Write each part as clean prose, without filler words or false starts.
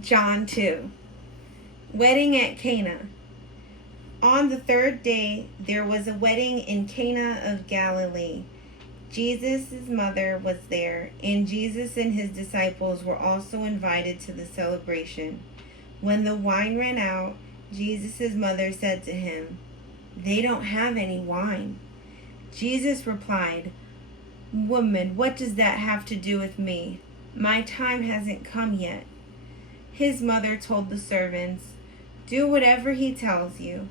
John 2. Wedding at Cana. On the third day, there was a wedding in Cana of Galilee. Jesus' mother was there, and Jesus and his disciples were also invited to the celebration. When the wine ran out, Jesus' mother said to him, "They don't have any wine." Jesus replied, "Woman, what does that have to do with me? My time hasn't come yet." His mother told the servants, "Do whatever he tells you."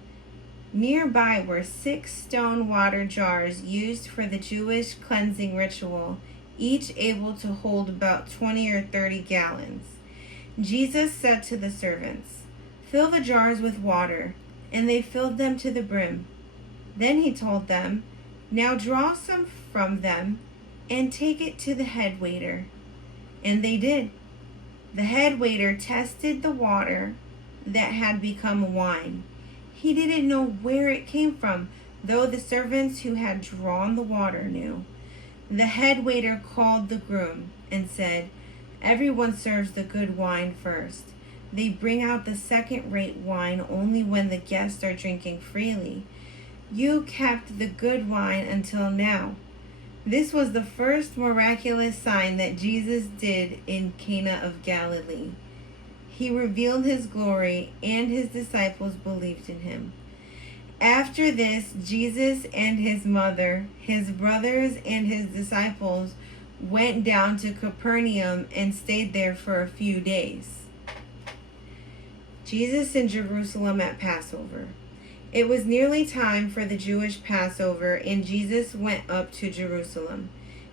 Nearby were 6 stone water jars used for the Jewish cleansing ritual, each able to hold about 20 or 30 gallons. Jesus said to the servants, "Fill the jars with water," and they filled them to the brim. Then he told them, "Now draw some from them and take it to the head waiter." And they did. The head waiter tested the water that had become wine. He didn't know where it came from, though the servants who had drawn the water knew. The head waiter called the groom and said, "Everyone serves the good wine first. They bring out the second-rate wine only when the guests are drinking freely. You kept the good wine until now." This was the first miraculous sign that Jesus did in Cana of Galilee. He revealed his glory, and his disciples believed in him. After this, Jesus and his mother, his brothers, and his disciples went down to Capernaum and stayed there for a few days. Jesus in Jerusalem at Passover. It was nearly time for the Jewish Passover, and Jesus went up to Jerusalem.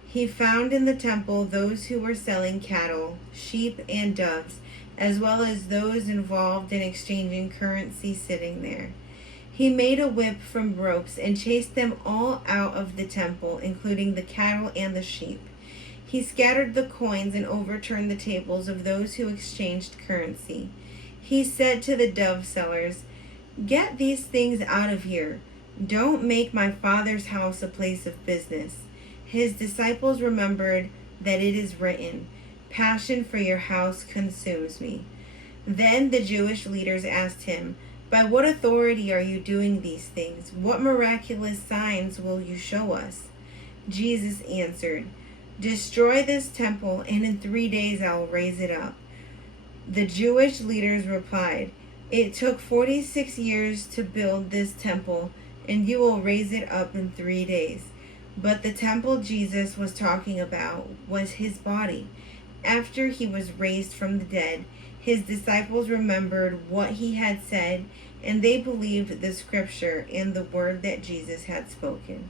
He found in the temple those who were selling cattle, sheep, and doves, as well as those involved in exchanging currency sitting there. He made a whip from ropes and chased them all out of the temple, including the cattle and the sheep. He scattered the coins and overturned the tables of those who exchanged currency. He said to the dove sellers, "Get these things out of here. Don't make my Father's house a place of business." His disciples remembered that it is written, "Passion for your house consumes me." Then the Jewish leaders asked him, "By what authority are you doing these things? What miraculous signs will you show us?" Jesus answered, "Destroy this temple, and in 3 days I will raise it up." The Jewish leaders replied, "It took 46 years to build this temple, and you will raise it up in 3 days." But the temple Jesus was talking about was his body. After he was raised from the dead, his disciples remembered what he had said, and they believed the scripture and the word that Jesus had spoken.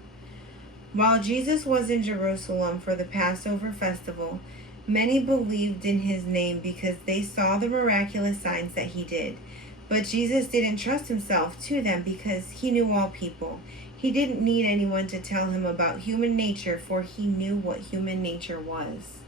While Jesus was in Jerusalem for the Passover festival, many believed in his name because they saw the miraculous signs that he did. But Jesus didn't trust himself to them because he knew all people. He didn't need anyone to tell him about human nature, for he knew what human nature was.